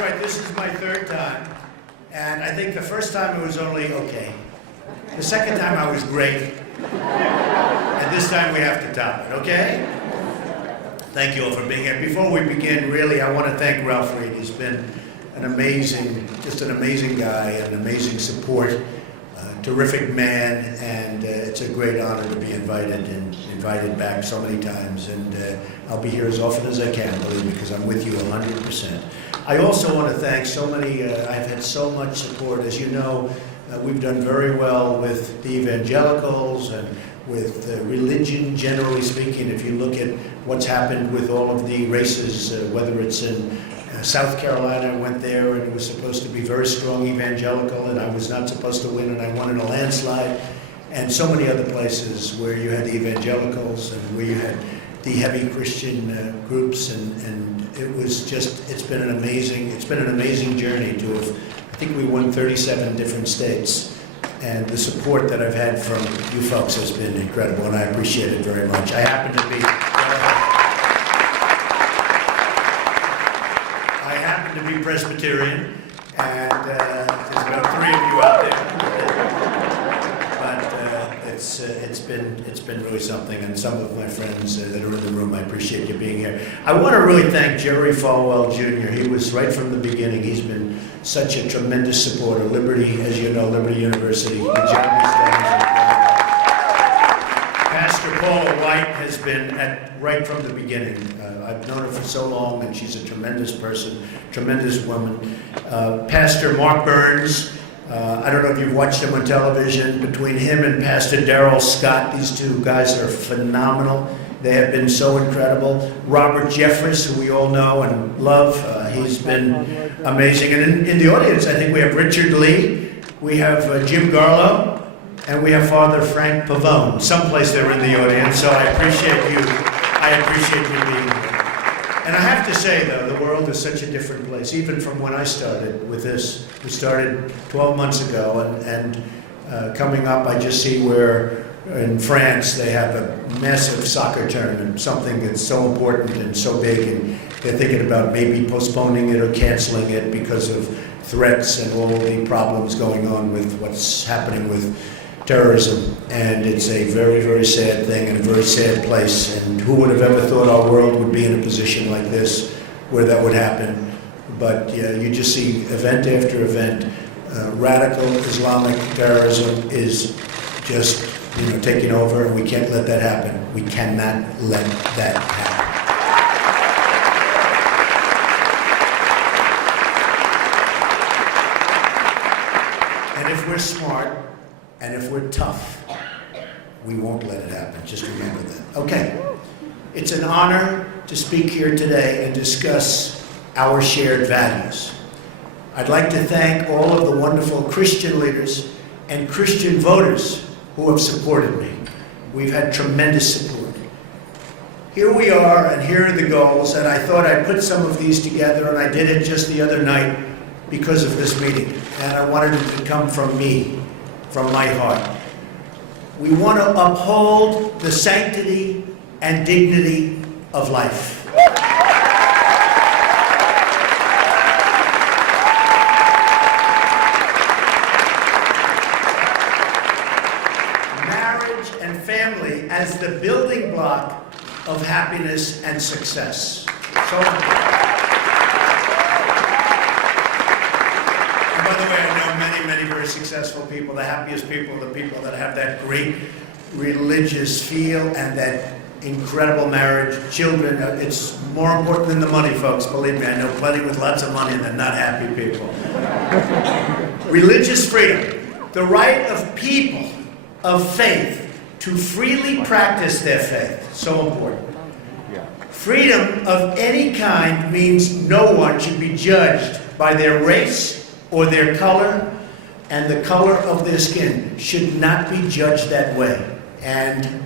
right. This is my third time. And I think the first time it was only okay. The second time I was great. And this time we have to top it, okay? Thank you all for being here. Before we begin, really, I want to thank Ralph Reed. He's been an amazing guy, an amazing support, terrific man, and it's a great honor to be invited back so many times. And I'll be here as often as I can, believe me, because I'm with you 100%. I also want to thank so many, I've had so much support. As you know, we've done very well with the evangelicals and with religion, generally speaking. If you look at what's happened with all of the races, whether it's in South Carolina, I went there and it was supposed to be very strong evangelical, and I was not supposed to win, and I won in a landslide. And so many other places where you had the evangelicals and where you had the heavy Christian groups, and it was just, it's been an amazing journey to have, I think we won 37 different states. And the support that I've had from you folks has been incredible, and I appreciate it very much. I happen to be Presbyterian, and there's about 3 of you out there. But it's been really something, and some of my friends that are in the room, I appreciate you being here. I want to really thank Jerry Falwell Jr. He was right from the beginning. He's been such a tremendous supporter. Liberty, as you know, Liberty University. Pastor Paula White has been right from the beginning. I've known her for so long, and she's a tremendous person, tremendous woman. Pastor Mark Burns, I don't know if you've watched him on television. Between him and Pastor Darrell Scott, these two guys are phenomenal. They have been so incredible. Robert Jeffress, who we all know and love, he's been amazing. And in the audience, I think we have Richard Lee, we have Jim Garlow, and we have Father Frank Pavone. Someplace they're in the audience, so I appreciate you. I appreciate you being here. And I have to say, though, the world is such a different place, even from when I started with this. We started 12 months ago, and coming up, I just see where in France they have a massive soccer tournament, something that's so important and so big, and they're thinking about maybe postponing it or canceling it because of threats and all the problems going on with what's happening with terrorism. And it's a very, very sad thing and a very sad place. And who would have ever thought our world would be in a position like this where that would happen? But yeah, you just see event after event. Radical Islamic terrorism is just, taking over, and we can't let that happen. We cannot let that happen. And if we're smart, and if we're tough, we won't let it happen. Just remember that. Okay. It's an honor to speak here today and discuss our shared values. I'd like to thank all of the wonderful Christian leaders and Christian voters who have supported me. We've had tremendous support. Here we are, and here are the goals, and I thought I'd put some of these together, and I did it just the other night because of this meeting, and I wanted it to come from me, from my heart. We want to uphold the sanctity and dignity of life. As the building block of happiness and success. So, and by the way, I know many very successful people. The happiest people are the people that have that great religious feel and that incredible marriage, children. It's more important than the money, folks. Believe me, I know plenty with lots of money and they're not happy people. Religious freedom, the right of people of faith to freely practice their faith. So important. Freedom of any kind means no one should be judged by their race or their color, and the color of their skin should not be judged that way. And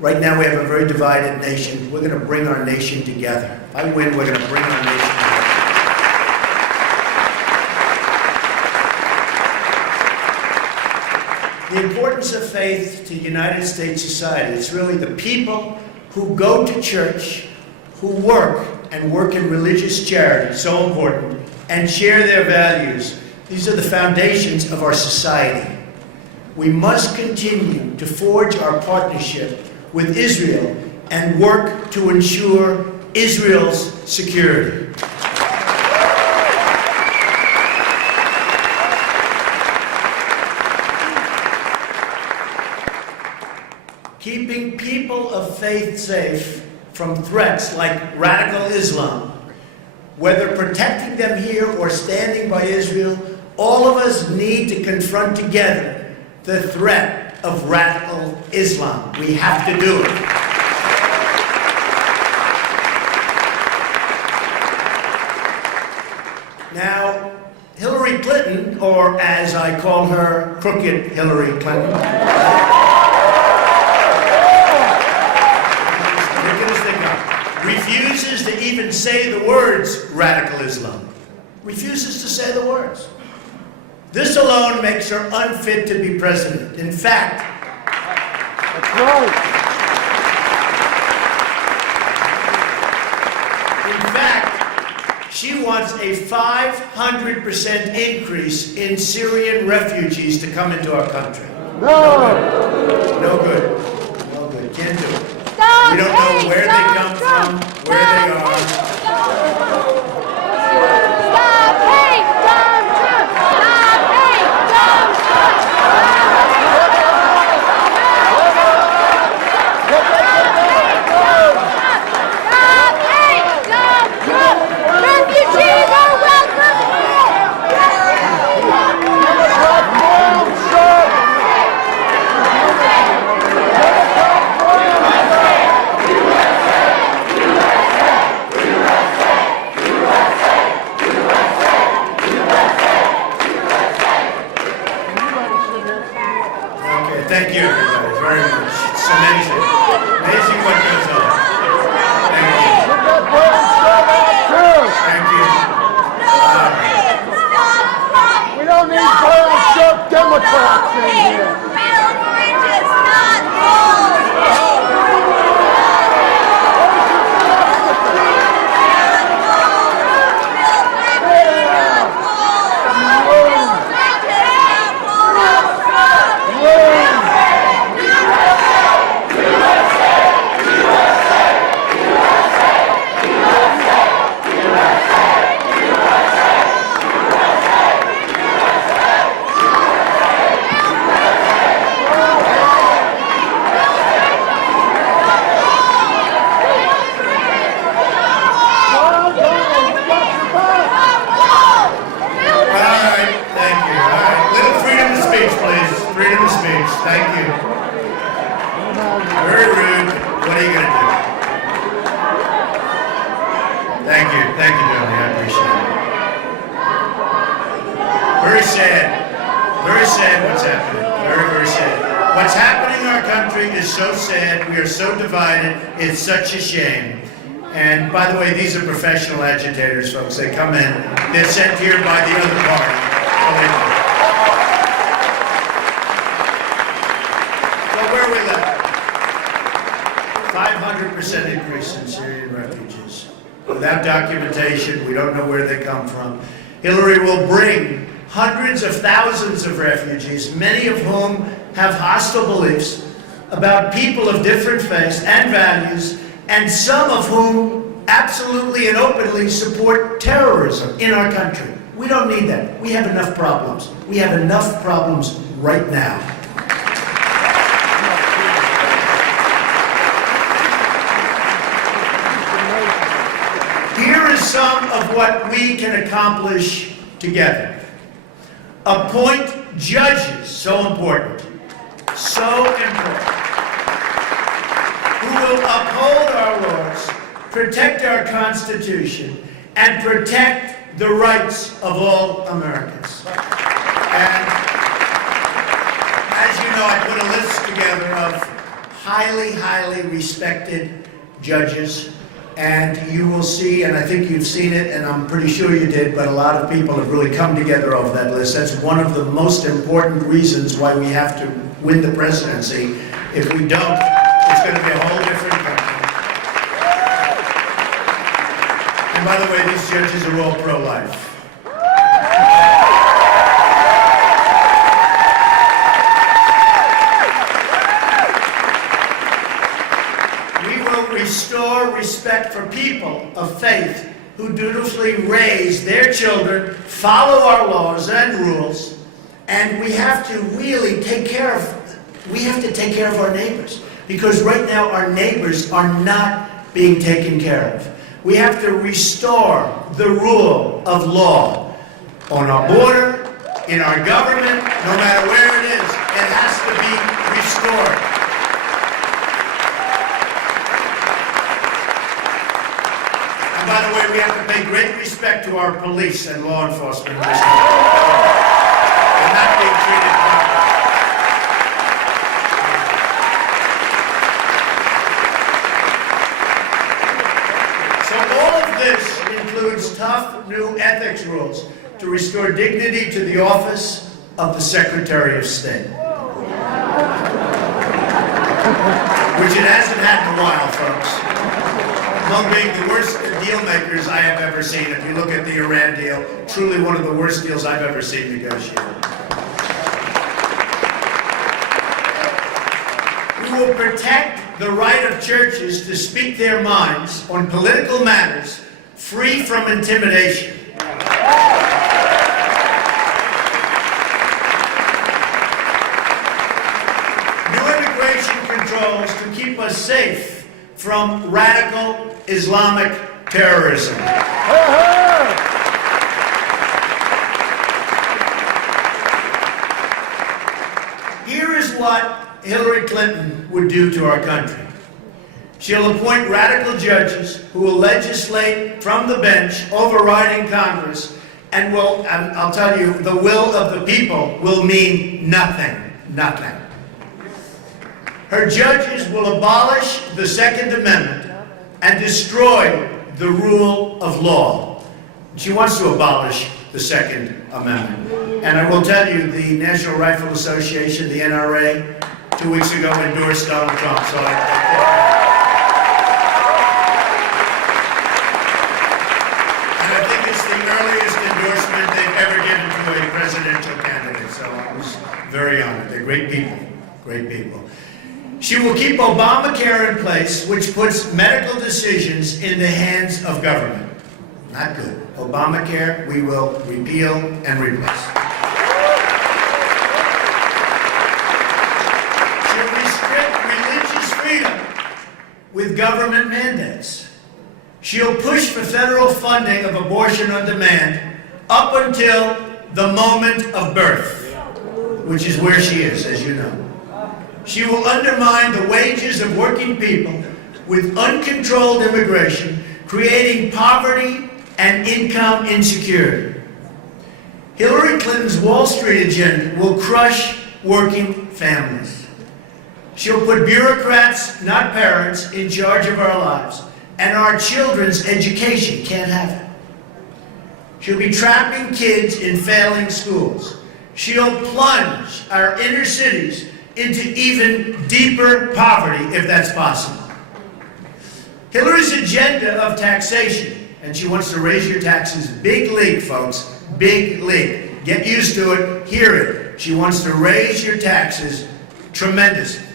right now we have a very divided nation. We're going to bring our nation together. If I win, we're going to bring our nation together. The importance of faith to United States society. It's really the people who go to church, who work and work in religious charity, so important, and share their values. These are the foundations of our society. We must continue to forge our partnership with Israel and work to ensure Israel's security. Keeping people of faith safe from threats like radical Islam, whether protecting them here or standing by Israel, all of us need to confront together the threat of radical Islam. We have to do it. Now, Hillary Clinton, or as I call her, Crooked Hillary Clinton, refuses to even say the words radical Islam. Refuses to say the words. This alone makes her unfit to be president. In fact, that's right. In fact, she wants a 500% increase in Syrian refugees to come into our country. No good. No good. Can't do it. We don't know where they come from, where they are. Stop hate, Donald Trump! Stop hate, Donald Trump! Stop hate, Donald Trump! Refugees are welcome here! Thank you, everybody, very much. It's amazing. Amazing what goes on. Thank you. Thank you. We don't need brown shirt Democrats in here. Thank you. Very rude. What are you going to do? Thank you. Thank you, Johnny. I appreciate it. Very sad. Very sad what's happening. Very, very sad. What's happening in our country is so sad. We are so divided. It's such a shame. And by the way, these are professional agitators, folks. They come in. They're sent here by the other party. Where we left, 500% increase in Syrian refugees. Without documentation, we don't know where they come from. Hillary will bring hundreds of thousands of refugees, many of whom have hostile beliefs about people of different faiths and values, and some of whom absolutely and openly support terrorism in our country. We don't need that. We have enough problems. We have enough problems right now. Here is some of what we can accomplish together. Appoint judges, so important, who will uphold our laws, protect our Constitution, and protect the rights of all Americans. And as you know, I put a list together of highly, highly respected judges. And you will see, and I think you've seen it, and I'm pretty sure you did, but a lot of people have really come together over that list. That's one of the most important reasons why we have to win the presidency. If we don't, it's going to be a whole different country. judges are all pro-life. We will restore respect for people of faith who dutifully raise their children, follow our laws and rules, and we have to really take care of our neighbors, because right now our neighbors are not being taken care of. We have to restore the rule of law on our border, in our government, no matter where it is. It has to be restored. And by the way, we have to pay great respect to our police and law enforcement in this country. They're not being treated properly. This includes tough new ethics rules to restore dignity to the office of the Secretary of State, which it hasn't had in a while, folks. Among being the worst deal makers I have ever seen. If you look at the Iran deal, truly one of the worst deals I've ever seen negotiated. We will protect the right of churches to speak their minds on political matters free from intimidation. New immigration controls to keep us safe from radical Islamic terrorism. Here is what Hillary Clinton would do to our country. She'll appoint radical judges who will legislate from the bench, overriding Congress, and I'll tell you, the will of the people will mean nothing. Nothing. Her judges will abolish the Second Amendment and destroy the rule of law. She wants to abolish the Second Amendment. And I will tell you, the National Rifle Association, the NRA, 2 weeks ago endorsed Donald Trump. So I think it's the earliest endorsement they've ever given to a presidential candidate. So I was very honored. They're great people. Great people. She will keep Obamacare in place, which puts medical decisions in the hands of government. Not good. Obamacare, we will repeal and replace. She'll restrict religious freedom with government mandates. She'll push for federal funding of abortion on demand up until the moment of birth, which is where she is, as you know. She will undermine the wages of working people with uncontrolled immigration, creating poverty and income insecurity. Hillary Clinton's Wall Street agenda will crush working families. She'll put bureaucrats, not parents, in charge of our lives, and our children's education can't have it. She'll be trapping kids in failing schools. She'll plunge our inner cities into even deeper poverty, if that's possible. Hillary's agenda of taxation, and she wants to raise your taxes, big league, folks, big league. Get used to it, hear it. She wants to raise your taxes tremendously.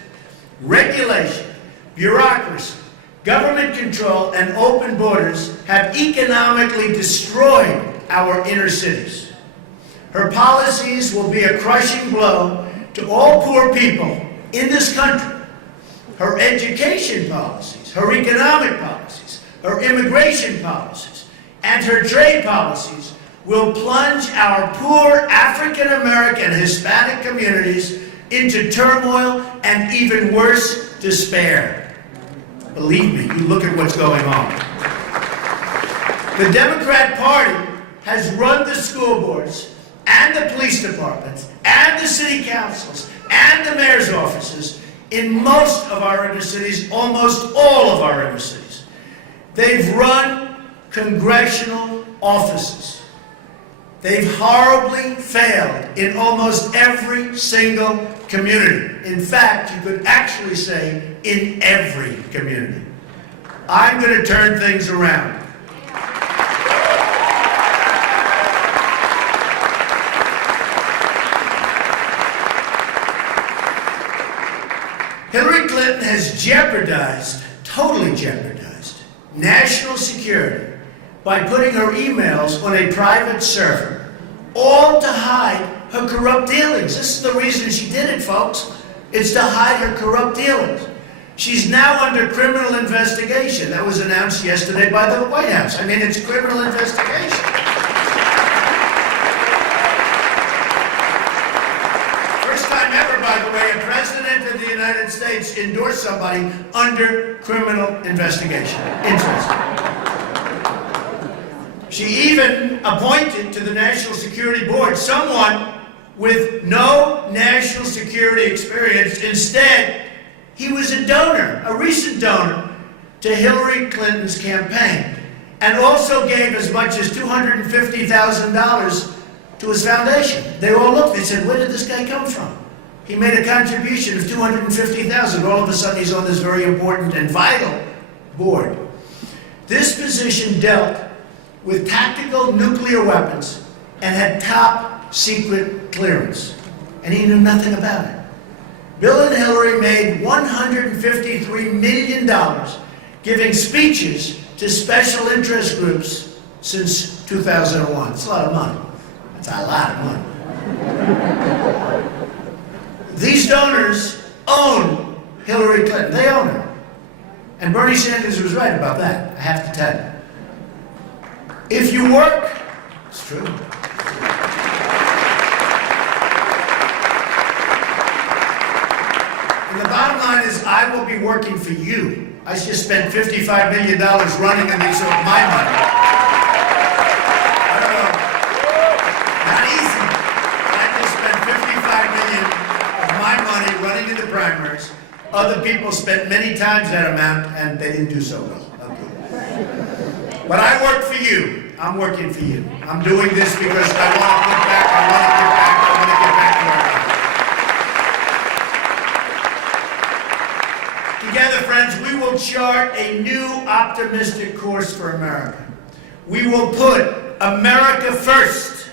Regulation, bureaucracy, government control, and open borders have economically destroyed our inner cities. Her policies will be a crushing blow to all poor people in this country. Her education policies, her economic policies, her immigration policies, and her trade policies will plunge our poor African American Hispanic communities into turmoil and even worse, despair. Believe me, you look at what's going on. The Democrat Party has run the school boards and the police departments and the city councils and the mayor's offices in most of our inner cities, almost all of our inner cities. They've run congressional offices. They've horribly failed in almost every single community. In fact, you could actually say in every community. I'm going to turn things around. Hillary Clinton has jeopardized, totally jeopardized, national security by putting her emails on a private server, all to hide her corrupt dealings. This is the reason she did it, folks. It's to hide her corrupt dealings. She's now under criminal investigation. That was announced yesterday by the White House. I mean, it's criminal investigation. First time ever, by the way, a president of the United States endorsed somebody under criminal investigation. Interesting. She even appointed to the National Security Board someone with no national security experience. Instead, he was a donor, a recent donor, to Hillary Clinton's campaign, and also gave as much as $250,000 to his foundation. They all looked, they said, where did this guy come from? He made a contribution of $250,000. All of a sudden, he's on this very important and vital board. This position dealt with tactical nuclear weapons and had top secret clearance. And he knew nothing about it. Bill and Hillary made $153 million giving speeches to special interest groups since 2001. It's a lot of money. That's a lot of money. These donors own Hillary Clinton. They own her. And Bernie Sanders was right about that, I have to tell you. If you work, it's true. And the bottom line is, I will be working for you. I just spent $55 million running on these with my money. I don't know. Not easy. I just spent $55 million of my money running in the primaries. Other people spent many times that amount, and they didn't do so well. Okay. But I work for you. I'm working for you. I'm doing this because I want to get back. I want to get back. I want to get back to our country. Together, friends, we will chart a new optimistic course for America. We will put America first.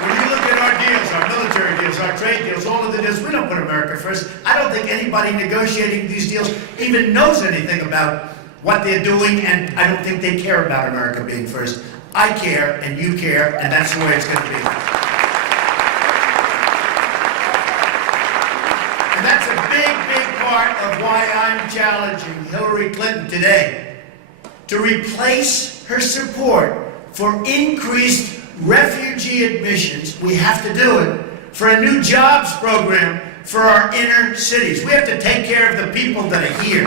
When you look at our deals, our military deals, our trade deals, all of the deals, we don't put America first. I don't think anybody negotiating these deals even knows anything about what they're doing, and I don't think they care about America being first. I care, and you care, and that's the way it's going to be. And that's a big, big part of why I'm challenging Hillary Clinton today to replace her support for increased refugee admissions. We have to do it for a new jobs program for our inner cities. We have to take care of the people that are here.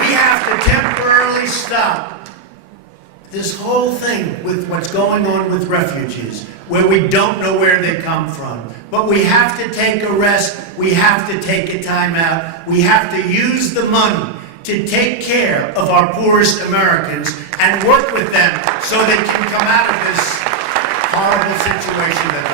We have to temporarily stop this whole thing with what's going on with refugees, where we don't know where they come from. But we have to take a rest. We have to take a time out. We have to use the money to take care of our poorest Americans and work with them so they can come out of this horrible situation that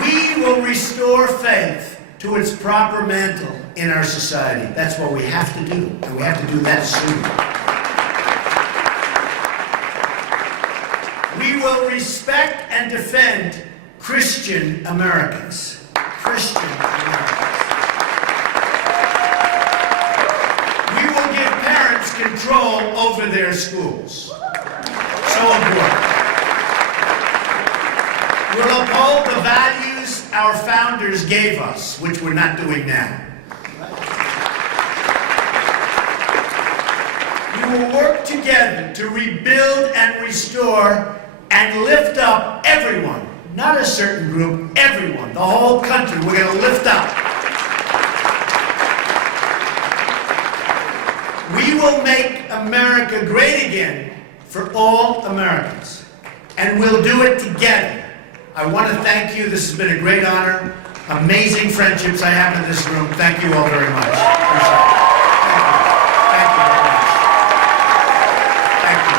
they're in. We will restore faith to its proper mantle in our society. That's what we have to do, and we have to do that soon. We will respect and defend Christian Americans. Christian Americans. We will give parents control over their schools. So important. We'll uphold the values our founders gave us, which we're not doing now. We will work together to rebuild and restore and lift up everyone, not a certain group, everyone, the whole country. We're going to lift up. We will make America great again for all Americans, and we'll do it together. I want to thank you. This has been a great honor. Amazing friendships I have in this room. Thank you all very much. Appreciate it. Thank you very much. Thank you.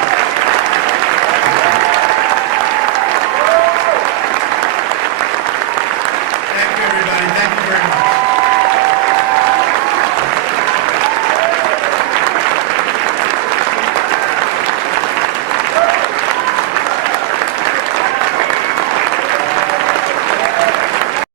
Thank you, everybody. Thank you very much.